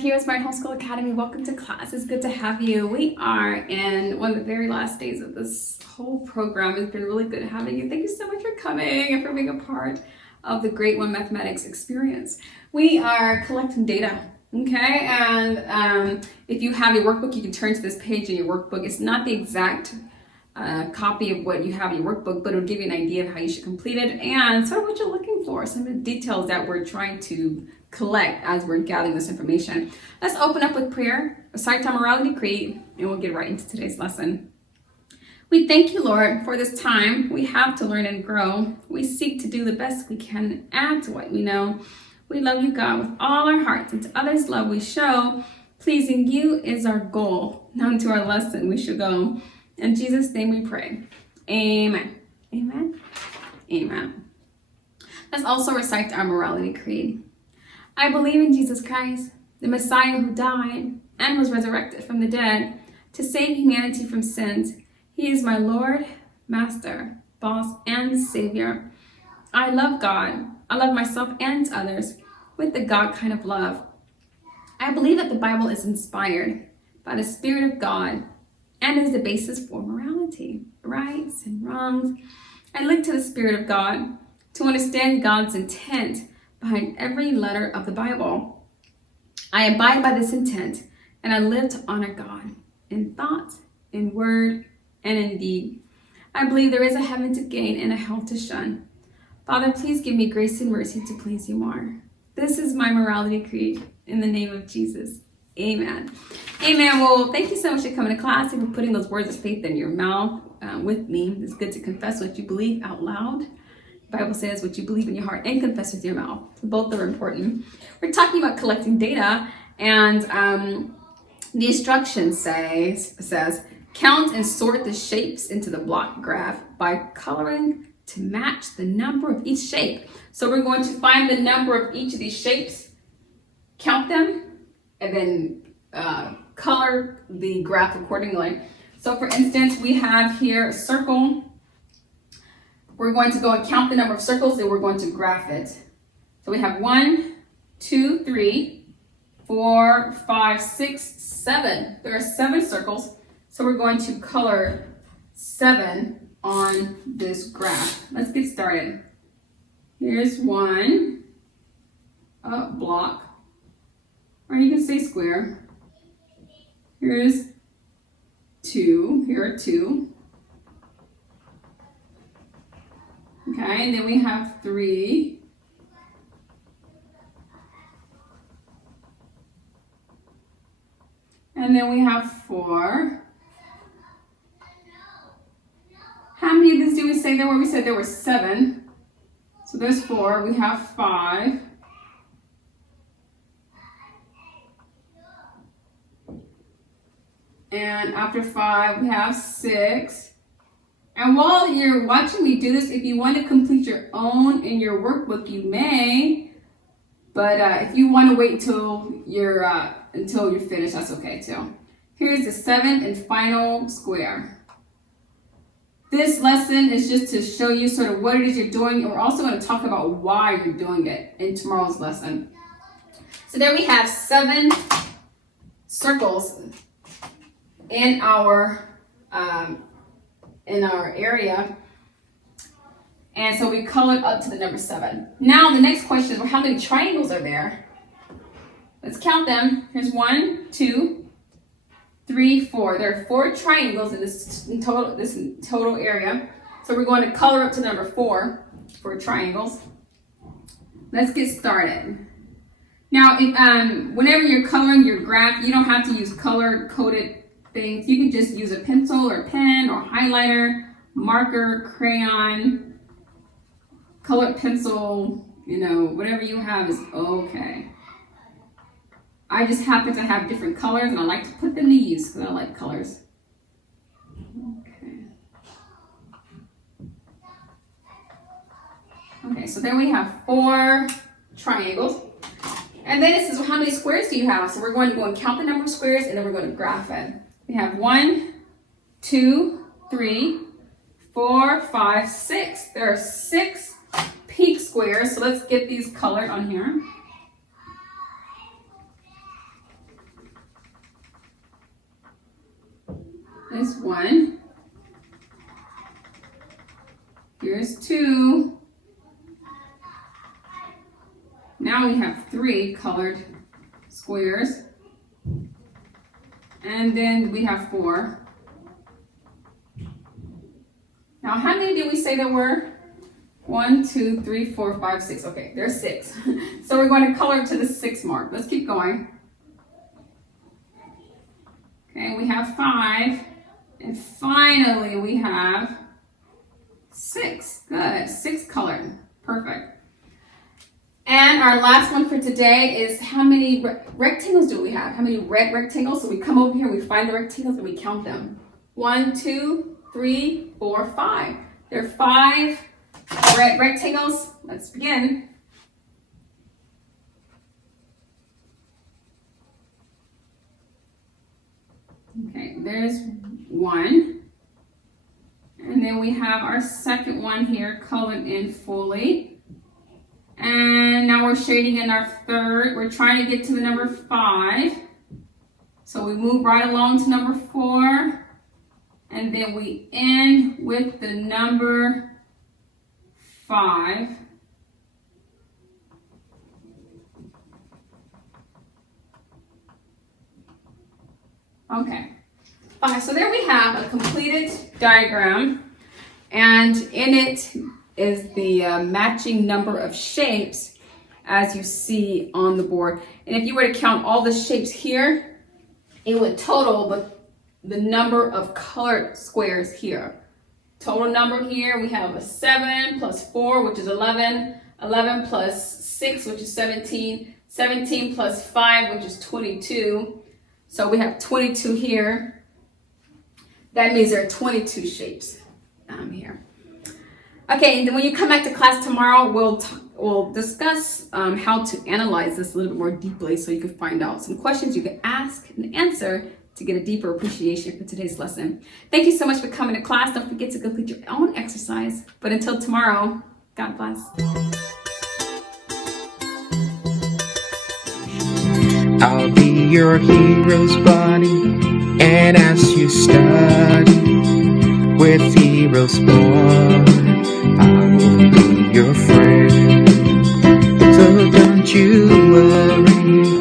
Heroesmart Homeschool Academy. Welcome to class. It's good to have you. We are in one of the very last days of this whole program. It's been really good having you. Thank you so much for coming and for being a part of the Grade-1 mathematics experience. We are collecting data, okay? And if you have your workbook, you can turn to this page in your workbook. It's not the exact copy of what you have in your workbook, but it'll give you an idea of how you should complete it and sort of what you're looking for, some of the details that we're trying to collect as we're gathering this information. Let's open up with prayer, recite our morality creed, and we'll get right into today's lesson. We thank you, Lord, for this time we have to learn and grow. We seek to do the best we can and add to what we know. We love you, God, with all our hearts, and to others' love we show. Pleasing you is our goal. Now to our lesson we should go. In Jesus' name we pray. Amen. Amen. Amen. Let's also recite our morality creed. I believe in Jesus Christ, the Messiah who died and was resurrected from the dead to save humanity from sins. He is my Lord, Master, Boss, and Savior. I love God. I love myself and others with the God kind of love. I believe that the Bible is inspired by the Spirit of God and is the basis for morality, rights and wrongs. I look to the Spirit of God to understand God's intent behind every letter of the Bible. I abide by this intent, and I live to honor God in thought, in word, and in deed. I believe there is a heaven to gain and a hell to shun. Father, please give me grace and mercy to please you more. This is my morality creed in the name of Jesus. Amen. Amen. Well, thank you so much for coming to class and for putting those words of faith in your mouth with me. It's good to confess what you believe out loud. The Bible says what you believe in your heart and confess with your mouth. Both are important. We're talking about collecting data, and the instruction says, count and sort the shapes into the block graph by coloring to match the number of each shape. So we're going to find the number of each of these shapes, count them, and then color the graph accordingly. So for instance, we have here a circle. We're going to go and count the number of circles, and we're going to graph it. So we have 1, 2, 3, 4, 5, 6, 7. There are 7 circles. So we're going to color 7 on this graph. Let's get started. Here's one block, or you can say square. Here's 2. Here are 2. Okay, and then we have 3. And then we have 4. How many of these do we say there were? We said there were 7. So there's 4. We have 5. And after 5, we have 6. And while you're watching me do this, if you want to complete your own in your workbook, you may. But if you want to wait until you're finished, that's okay too. Here's the 7th and final square. This lesson is just to show you sort of what it is you're doing, and we're also going to talk about why you're doing it in tomorrow's lesson. So there we have 7 circles in our area, and so we colored up to the number 7. Now the next question is, well, how many triangles are there? Let's count them. Here's 1, 2, 3, 4. There are 4 triangles in this total area. So we're going to color up to number 4 for triangles. Let's get started. Now, whenever you're coloring your graph, you don't have to use color-coded things. You can just use a pencil or pen or highlighter, marker, crayon, colored pencil, whatever you have is okay. I just happen to have different colors, and I like to put them to use because I like colors. Okay, so there we have 4 triangles. And then it says, well, how many squares do you have? So we're going to go and count the number of squares, and then we're going to graph it. We have 1, 2, 3, 4, 5, 6. There are 6 pink squares. So let's get these colored on here. There's 1. Here's 2. Now we have 3 colored squares. And then we have 4. Now, how many did we say there were? 1, 2, 3, 4, 5, 6. Okay, there's 6. So we're going to color to the 6 mark. Let's keep going. Okay, we have 5. And finally, we have 6. Good. 6 colored. Perfect. And our last one for today is how many rectangles do we have? How many red rectangles? So we come over here, we find the rectangles, and we count them. 1, 2, 3, 4, 5. There are 5 red rectangles. Let's begin. Okay, there's 1. And then we have our second one here colored in fully. And now we're shading in our third. We're trying to get to the number 5. So we move right along to number 4. And then we end with the number 5. Okay. So there we have a completed diagram. And in it is the matching number of shapes as you see on the board. And if you were to count all the shapes here, it would total the number of colored squares here. Total number here, we have a 7 plus 4, which is 11. 11 plus 6, which is 17. 17 plus 5, which is 22. So we have 22 here. That means there are 22 shapes here. Okay, and then when you come back to class tomorrow, we'll discuss how to analyze this a little bit more deeply so you can find out some questions you can ask and answer to get a deeper appreciation for today's lesson. Thank you so much for coming to class. Don't forget to complete your own exercise. But until tomorrow, God bless. I'll be your hero's buddy, and as you study with Heroesmart, I will be your friend. So don't you worry.